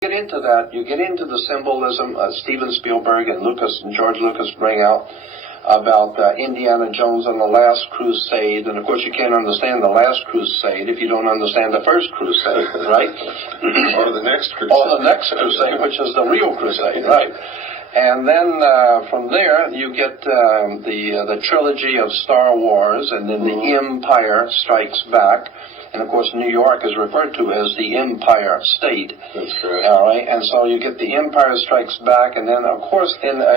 Get into that, you get into the symbolism Steven Spielberg and George Lucas bring out about Indiana Jones and the Last Crusade, and of course you can't understand the Last Crusade if you don't understand the First Crusade, right? Or the next Crusade. Or the next Crusade, which is the real Crusade, right? And then from there you get the trilogy of Star Wars, and then the Empire Strikes Back. And, of course, New York is referred to as the Empire State. That's correct. All right, and so you get the Empire Strikes Back, and then, of course,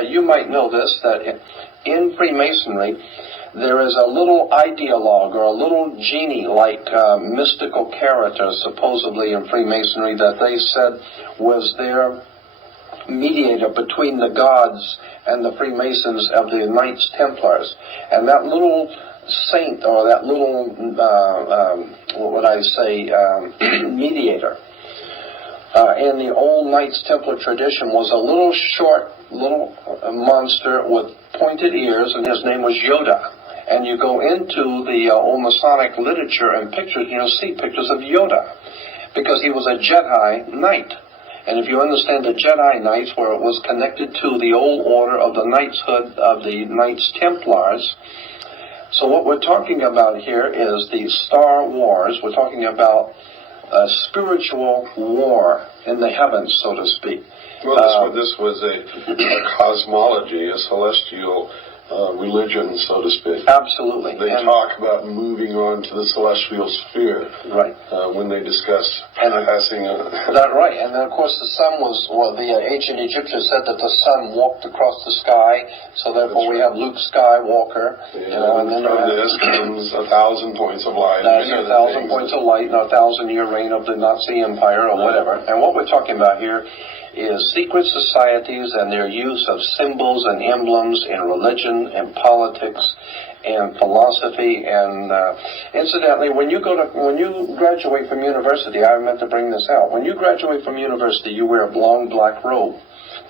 you might know this, that in Freemasonry, there is a little ideologue or a little genie-like mystical character, supposedly in Freemasonry, that they said was their mediator between the gods and the Freemasons of the Knights Templars. And that little saint, or that little, what would I say, mediator, in the old Knights Templar tradition was a little short, monster with pointed ears, and his name was Yoda. And you go into the old Masonic literature and pictures, and you'll see pictures of Yoda, because he was a Jedi Knight. And if you understand the Jedi Knights, where it was connected to the old order of the knightshood of the Knights Templars. So what we're talking about here is the Star Wars. We're talking about a spiritual war in the heavens, so to speak. Well, this was a cosmology, a celestial religion, so to speak. Absolutely. They talk about moving on to the celestial sphere. Right. When they discuss passing. That's right. And then, of course, the sun was, well, the ancient Egyptians said that the sun walked across the sky, so therefore we have Luke Skywalker. Yeah, and then from this comes 1,000 points of light. That's 1,000 points of light and a 1,000-year reign of the Nazi Empire or whatever. And what we're talking about here is secret societies and their use of symbols and emblems in religion and politics and philosophy. And incidentally, when you graduate from university, I meant to bring this out. When you graduate from university, you wear a long black robe.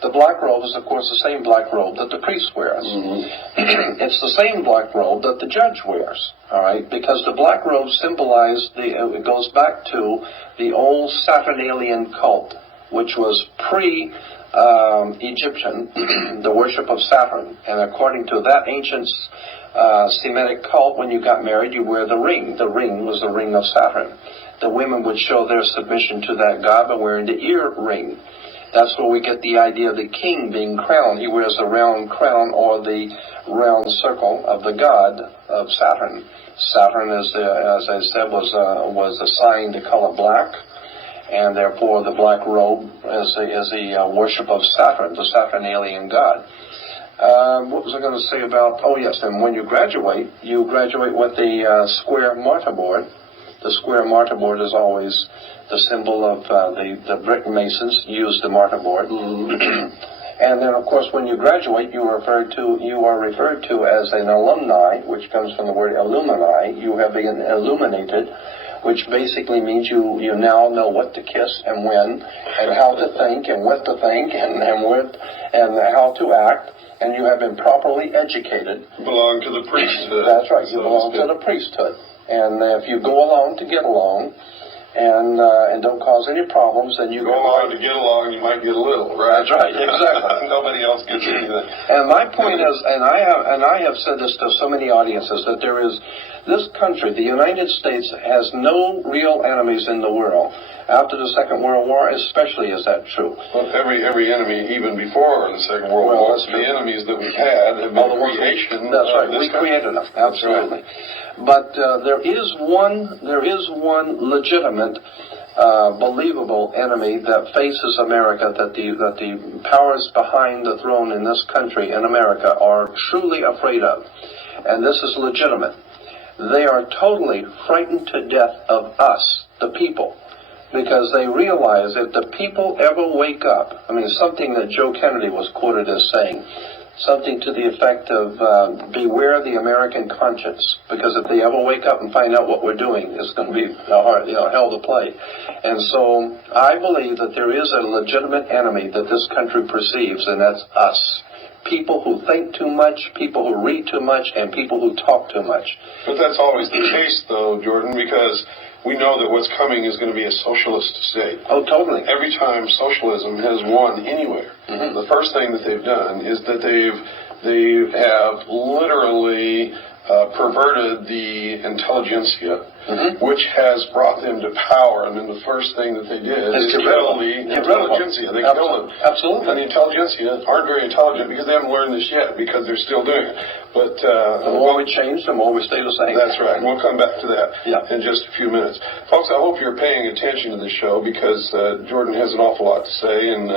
The black robe is, of course, the same black robe that the priest wears. It's the same black robe that the judge wears, all right? Because the black robe symbolized it goes back to the old Saturnalian cult, which was pre-Egyptian, the worship of Saturn. And according to that ancient Semitic cult, when you got married, you wear the ring. The ring was the ring of Saturn. The women would show their submission to that god by wearing the ear ring. That's where we get the idea of the king being crowned. He wears a round crown, or the round circle of the god of Saturn. Saturn, as I said, was assigned the color black. And therefore the black robe is the worship of Saturn, the Saturnalian god. What was I going to say about, oh yes, and when you graduate with the square martyr board. The square martyr board is always the symbol of the brick masons use the martyr board. And then, of course, when you graduate, you are referred to as an alumni, which comes from the word illumini. You have been illuminated, which basically means you now know what to kiss and when, and how to think and what to think, and how to act, and you have been properly educated. You belong to the priesthood. That's right, you belong to the priesthood. And if you go along to get along, and don't cause any problems, then you go along to get along, you might get a little, right? That's right, exactly. Nobody else gets anything. And my point is, and I have said this to so many audiences, that there is this country, the United States, has no real enemies in the world. After the Second World War, especially, is that true? Well, every enemy, even before the Second World War, the enemies that we've had have been creation. That's right. We created them. Absolutely. But there is one legitimate, believable enemy that faces America, that the powers behind the throne in this country, in America, are truly afraid of. And this is legitimate. They are totally frightened to death of us, the people, because they realize if the people ever wake up, I mean, something that Joe Kennedy was quoted as saying, something to the effect of beware the American conscience, because if they ever wake up and find out what we're doing, it's going to be hell to play. And so I believe that there is a legitimate enemy that this country perceives, and that's us. People who think too much, people who read too much, and people who talk too much. But that's always the case, though, Jordan, because we know that what's coming is going to be a socialist state. Oh, totally. Every time socialism has won anywhere, the first thing that they've done is that they have literally perverted the intelligentsia, which has brought them to power. And then the first thing that they did is kill the intelligentsia. They killed them. Absolutely. And the intelligentsia aren't very intelligent because they haven't learned this yet, because they're still doing it. But the more we change, the more we stay the same. That's right. We'll come back to that in just a few minutes. Folks, I hope you're paying attention to this show, because Jordan has an awful lot to say, and